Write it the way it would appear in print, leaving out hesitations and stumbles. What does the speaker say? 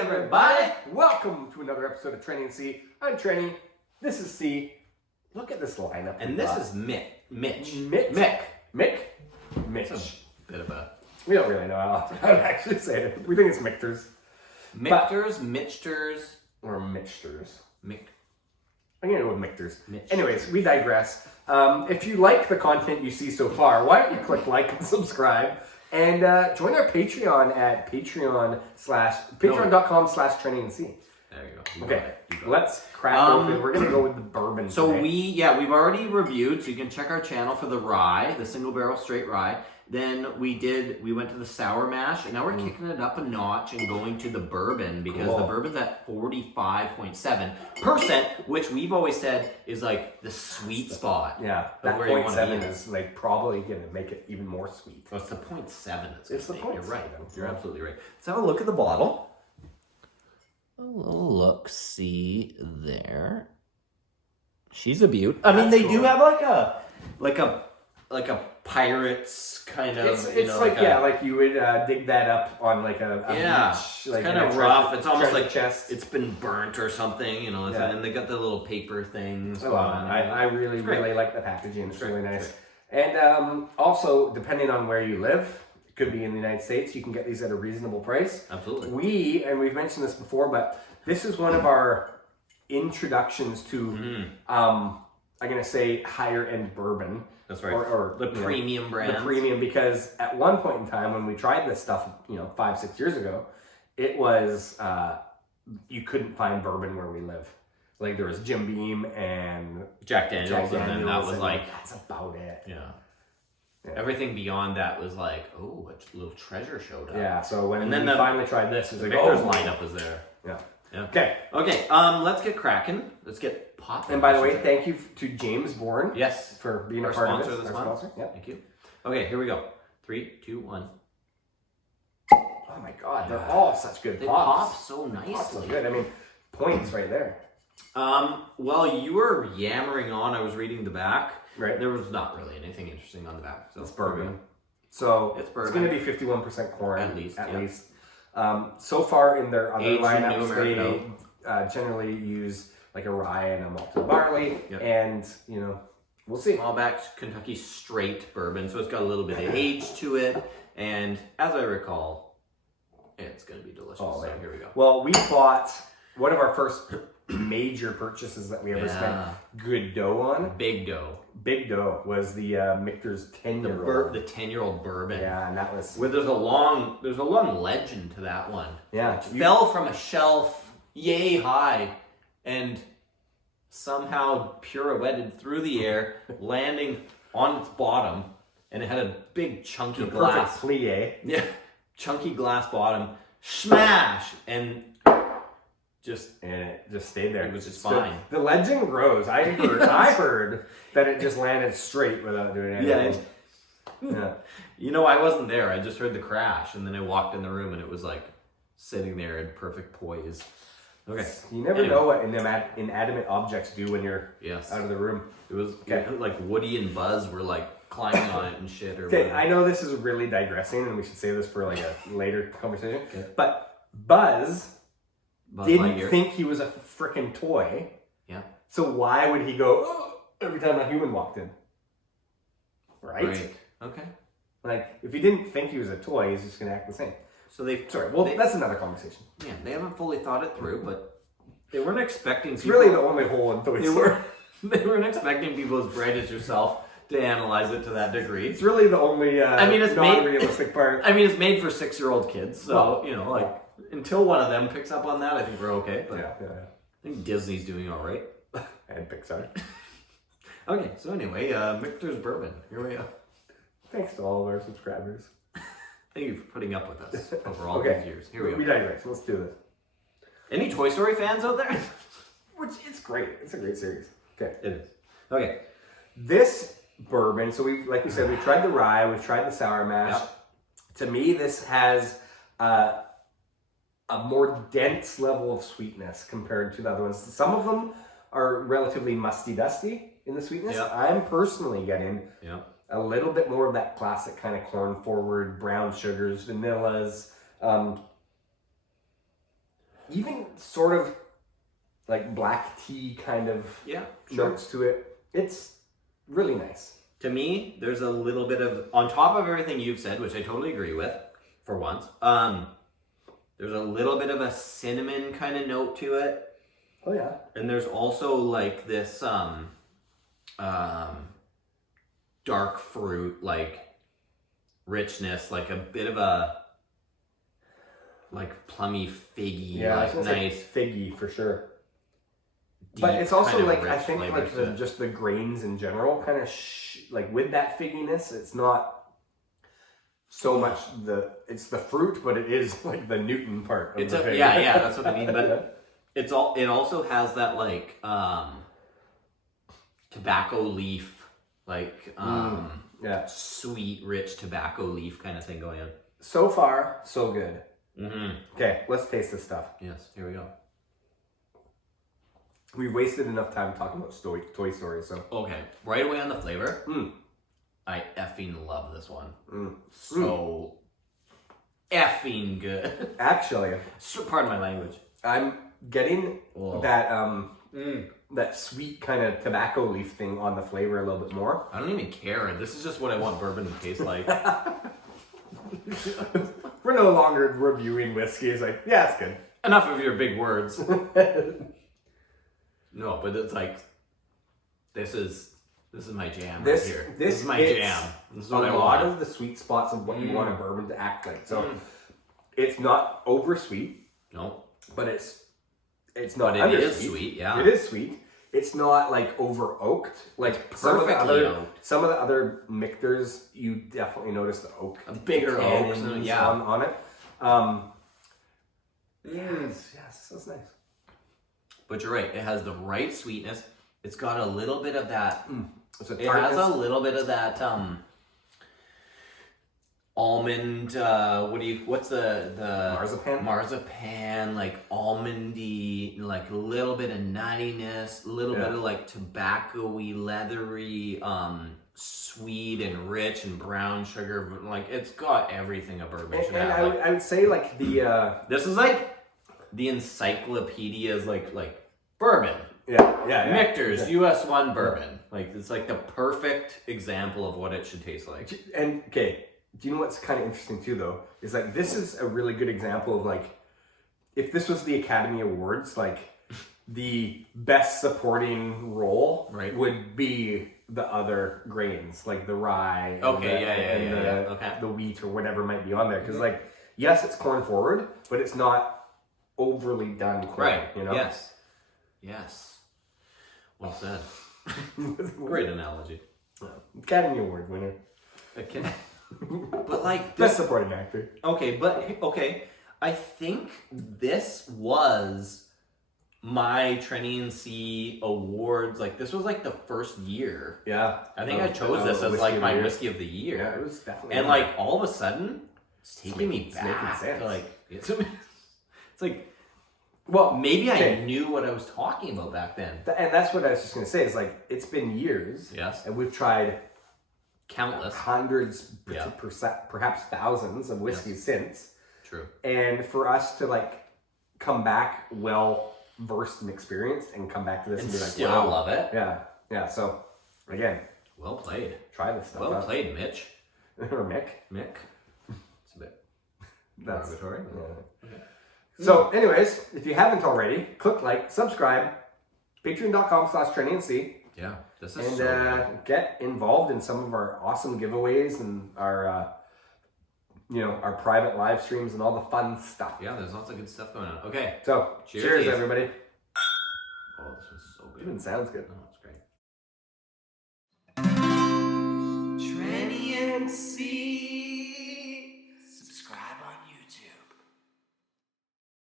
everybody. Welcome to another episode of Trenny and C. I'm Trenny. This is C. Look at this lineup. And this is Mitch. Mick. It's a bit of a... We don't really know how to actually say it. We think it's Michters. Michters. Or Michters. I'm going to go with Michters. Michters. Anyways, we digress. If you like the content you see so far, why don't you click like and subscribe and join our Patreon at patreon.com/traininganc. There you go. Okay, let's crack open. We're going to go with the bourbon So today. we've already reviewed, so you can check our channel for the rye, the single barrel straight rye. Then we went to the sour mash, and now we're kicking it up a notch and going to the bourbon because the bourbon's at 45.7%, which we've always said is like the sweet spot. Yeah, that 0.7 is like probably going to make it even more sweet. Well, it's the 0.7. It's the 0.7. You're right. You're absolutely right. Let's have a look at the bottle. A little look-see there. She's a beaut. I mean, they do have like a pirate's kind of. It's like you would dig that up on like a beach. It's kind of rough. It's almost like chest. It's been burnt or something, you know. And they got the little paper things. I really like the packaging. It's really nice. And also, depending on where you live, it could be in the United States, you can get these at a reasonable price. Absolutely. We've mentioned this before, but this is one of our introductions to, I'm going to say higher end bourbon. That's right. Or the premium brand. The premium, because at one point in time when we tried this stuff, 5-6 years ago, it was, you couldn't find bourbon where we live. Like there was Jim Beam and Jack Daniels, and then that was like that's about it. Yeah. Everything beyond that was like, oh, a little treasure showed up. Yeah. So when we finally tried this, it was like, Michter's lineup was there. Yeah. Okay. Let's get cracking. Let's get popping. And by the way, thank you to Michter's Bourbon. Yes. For being our a part sponsor of this. Our sponsor. Yeah. Thank you. Okay, here we go. 3, 2, 1. Oh my God, they're all such good They pops. pop so nicely. Pops so good. I mean, points right there. Well, you were yammering on. I was reading the back. Right. There was not really anything interesting on the back. So it's bourbon. So it's bourbon. It's going to be 51% corn. At least. So far in their other Aged lineups, they generally use like a rye and a malted barley. Yep. And, we'll see. Small batch Kentucky straight bourbon. So it's got a little bit of age to it. And as I recall, it's going to be delicious. Oh, so here we go. Well, we bought one of our first major purchases that we ever spent good dough on. Big dough. Big dough was the Michter's 10-year-old. The 10-year-old bourbon. Yeah, and that was... There's a long legend to that one. Yeah. It fell from a shelf yay high and somehow pirouetted through the air, landing on its bottom, and it had a big chunky glass. Perfect plie. Yeah. Chunky glass bottom. Smash! And it just stayed there. It was just fine. The legend grows. I heard that it just landed straight without doing anything. Yeah. I wasn't there. I just heard the crash, and then I walked in the room, and it was like sitting there in perfect poise. Okay. You never know what inanimate objects do when you're out of the room. It was like Woody and Buzz were like climbing on it and shit. Okay, I know this is really digressing, and we should save this for like a later conversation. Okay. But Buzz didn't think he was a freaking toy. Yeah. So why would he go every time a human walked in? Right? Okay. Like, if he didn't think he was a toy, he's just going to act the same. So that's another conversation. Yeah, they haven't fully thought it through, but they weren't expecting It's really the only hole in Toy Story. They weren't expecting people as bright as yourself to analyze it to that degrey. It's really the only non-realistic part. I mean, it's made for 6-year-old kids, so, until one of them picks up on that, I think we're okay. But I think Disney's doing all right. And Pixar. Okay, so anyway, Michter's Bourbon. Here we go. Thanks to all of our subscribers. Thank you for putting up with us over all these years. Here we go. We digress. Let's do this. Any Toy Story fans out there? Which, it's great. It's a great series. Okay. It is. Okay. This bourbon, so we've tried the rye, we've tried the sour mash. Yep. To me, this has a more dense level of sweetness compared to the other ones. Some of them are relatively musty-dusty in the sweetness. Yep. I'm personally getting a little bit more of that classic kind of corn-forward, brown sugars, vanillas. even sort of like black tea kind of notes to it. It's really nice. To me, there's a little bit of, on top of everything you've said, which I totally agree with, for once, there's a little bit of a cinnamon kind of note to it. Oh yeah. And there's also like this dark fruit, like richness, like a bit of a like plummy figgy, like nice figgy for sure. But it's also kind of like I think like just the grains in general kind of like with that figginess, it's not so much it's the fruit, but it is like the Newton part of the fig. Yeah, that's what I mean. But it also has that like tobacco leaf, like sweet, rich tobacco leaf kind of thing going on. So far, so good. Mm-hmm. Okay, let's taste this stuff. Yes, here we go. We wasted enough time talking about Toy Story, so. Okay, right away on the flavor. I effing love this one. So effing good. Actually, pardon my language. I'm getting that that sweet kind of tobacco leaf thing on the flavor a little bit more. I don't even care. This is just what I want bourbon to taste like. We're no longer reviewing whiskey. It's like, yeah, it's good. Enough of your big words. No, but it's like, this is my jam right here. This is my jam. This is what I want. A lot of the sweet spots of what you want a bourbon to act like. So it's not over sweet. No. But it's not. But it is sweet. Yeah. It is sweet. It's not like over oaked. Like some of the other Michters, you definitely notice the oak. A bigger oak on it. Yes, that's nice. But you're right. It has the right sweetness. It's got a little bit of that. It has a little bit of that almond. What's the marzipan, like almondy, like a little bit of nuttiness, a little bit of like tobacco-y, leathery, sweet and rich and brown sugar. Like it's got everything a bourbon should have. And I would say like the this is like the encyclopedias, like bourbon. Yeah. Michters, US 1 bourbon. Like it's like the perfect example of what it should taste like. And okay, do you know what's kind of interesting too though? Is like this is a really good example of like if this was the Academy Awards, like the best supporting role would be the other grains, like the rye, the wheat or whatever might be on there. Because like yes, it's corn forward, but it's not overly done corn. Right. You know. Yes. Well said. Great analogy. Academy Award winner. But like best supporting actor. Okay. I think this was my Trinity C Awards. Like this was like the first year. Yeah. I think I chose this as like my whiskey of the year. Yeah, it was definitely. And like all of a sudden, it's taking me back. Sense. Like it's like. Well, maybe I knew what I was talking about back then. And that's what I was just going to say. Is like, it's been years. Yes. And we've tried countless. Hundreds, perhaps thousands of whiskeys since. True. And for us to like come back well-versed and experienced and come back to this and be like, still wow. love it. Yeah. So, again. Well played. Try this stuff Well played, Mitch. Or Mick. It's a bit derogatory. Yeah. Okay. So, anyways, if you haven't already, click like, subscribe, patreon.com/TrinityC. Yeah, this is and so good. Get involved in some of our awesome giveaways and our, our private live streams and all the fun stuff. Yeah, there's lots of good stuff going on. Okay. So, cheers everybody. Oh, this one's so good. Even sounds good. Oh, it's great. Trinity C.